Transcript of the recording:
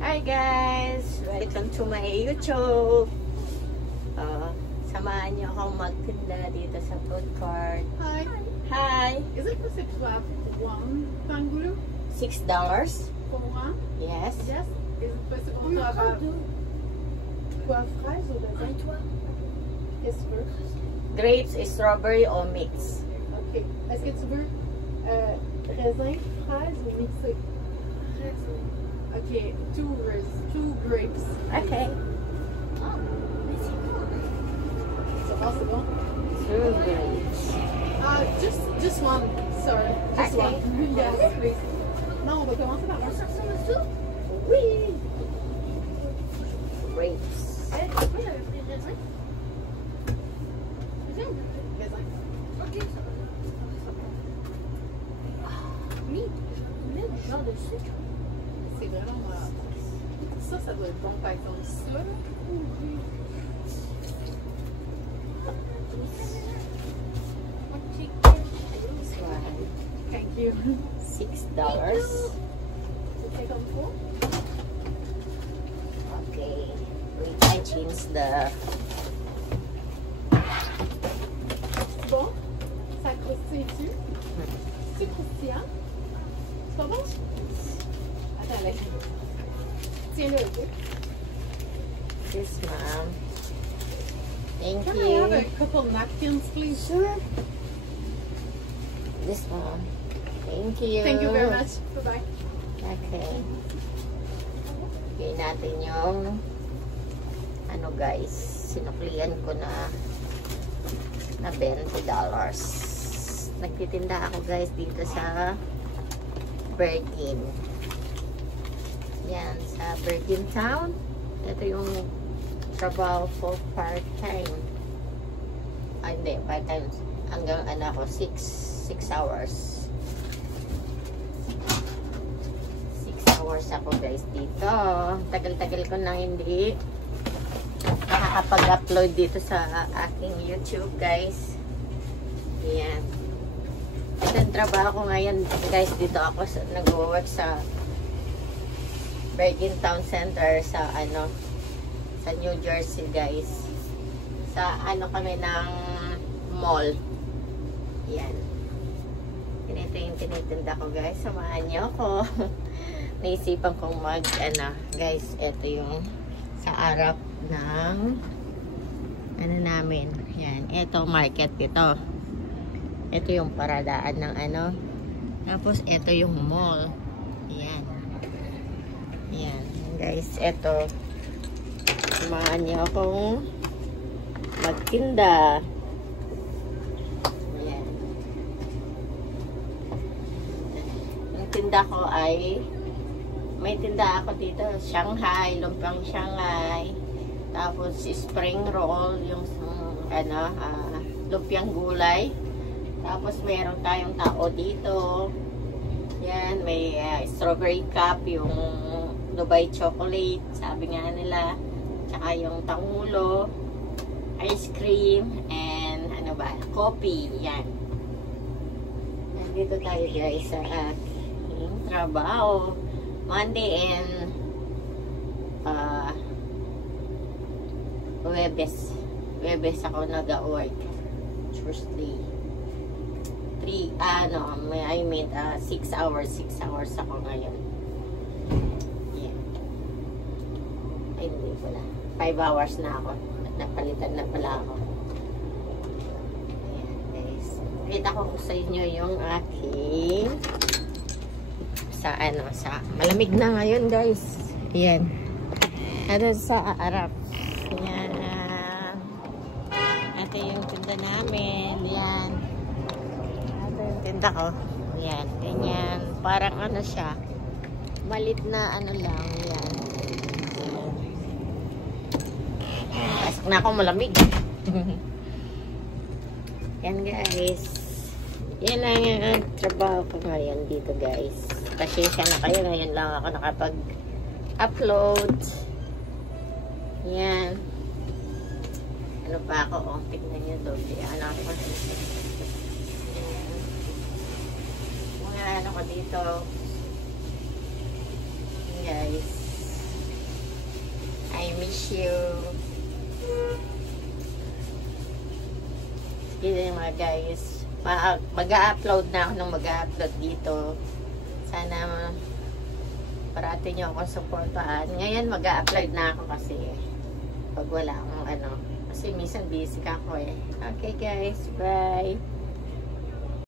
Hi guys! Welcome to my YouTube! Samahan niyo akong magtinda dito sa food court. Hi. Hi! Is it possible to have one pangulu $6? for one? Yes. Yes. Is it possible to have quoi fraise ou raisin? Yes, sir. Grapes, strawberry or mix? Ok. Est-ce que tu veux raisin, fraise ou mixé? Ok. Two grapes. Okay. C'est bon? Two grapes. Just one, sir. Just Okay. one. Yes, please. Non, on va commencer par un. Oui! Grapes. Raisin. Genre de sucre. C'est vraiment... ça doit être bon par exemple. Ça, là. This one. Thank you. $6. C'est comme ça. Okay. Wait, I change the... Bon, ça croustille-tu? C'est croustillant? C'est pas bon? Attends, là. Tiens-le, ok? This, ma'am. Thank Can I have a you. couple napkins, please? Sure. This one. Thank you. Thank you very much. Bye-bye. Okay. Bigay natin yung ano guys, sinuklian ko na $20. Nagtitinda ako guys dito sa Bergin. Yan, sa Bergin Town. Ito yung trabaho ko part-time. Ay, hindi, part-time. Hanggang ano ako, 6 hours. 6 hours ako guys dito. Tagal-tagal ko nang hindi nakakapag-upload dito sa aking YouTube guys. Yan. Ito yung trabaho ko ngayon guys. Dito ako nag-work sa Bergin Town Center sa ano, sa New Jersey guys. Sa ano kami ng mall. Yan. Ganito yung tinitinda ko guys. Samahan niyo ako. Naisipan kong mag ano guys. Ito yung sa harap ng ano namin. Yan. Ito market ito. Ito yung paradaan ng ano. Tapos ito yung mall. Yan. Yan. Guys, ito. Samahan niyo akong magtinda. Yan. Ang tinda ko ay may tinda ako dito, Shanghai, lumpang Shanghai. Tapos spring roll, yung ano, lumpiang gulay. Tapos meron tayong tao dito. Yan, may strawberry cup, yung Dubai chocolate, sabi nga nila. Tsaka yung tangulo, ice cream, and ano ba, coffee. Yan. Nandito tayo guys sa aking trabaho. Monday and Webes ako nag-work. Thursday. 6 hours ako ngayon. Yeah. Ay, hindi pala. 5 hours na ako. Napalitan na pala ako. Ayan, guys. Kita ko sa inyo yung aking sa ano, sa malamig na ngayon guys. Ayan. Ano sa Arab. Ayan. Ito yung tinda namin. Ayan. Ito yung tinda ko. Ayan. Ganyan. Parang ano siya. Malit na ano lang. Ayan. Pasok na ako, malamig. Yan guys. Yan lang yung trabaho ko ngayon dito guys. Pasensya na kayo. Ngayon lang ako nakapag-upload. Yan. Ano pa ako? Oh, tignan nyo doon. Ano ako? Mga ano ko dito. Yan guys. miss you. Sige mga guys. Mag-a-upload na ako ng mag-a-upload dito. Sana parati nyo akong supportaan. Ngayon mag-a-upload na ako kasi pag wala akong ano. Kasi minsan busy ka ako eh. Okay guys, bye.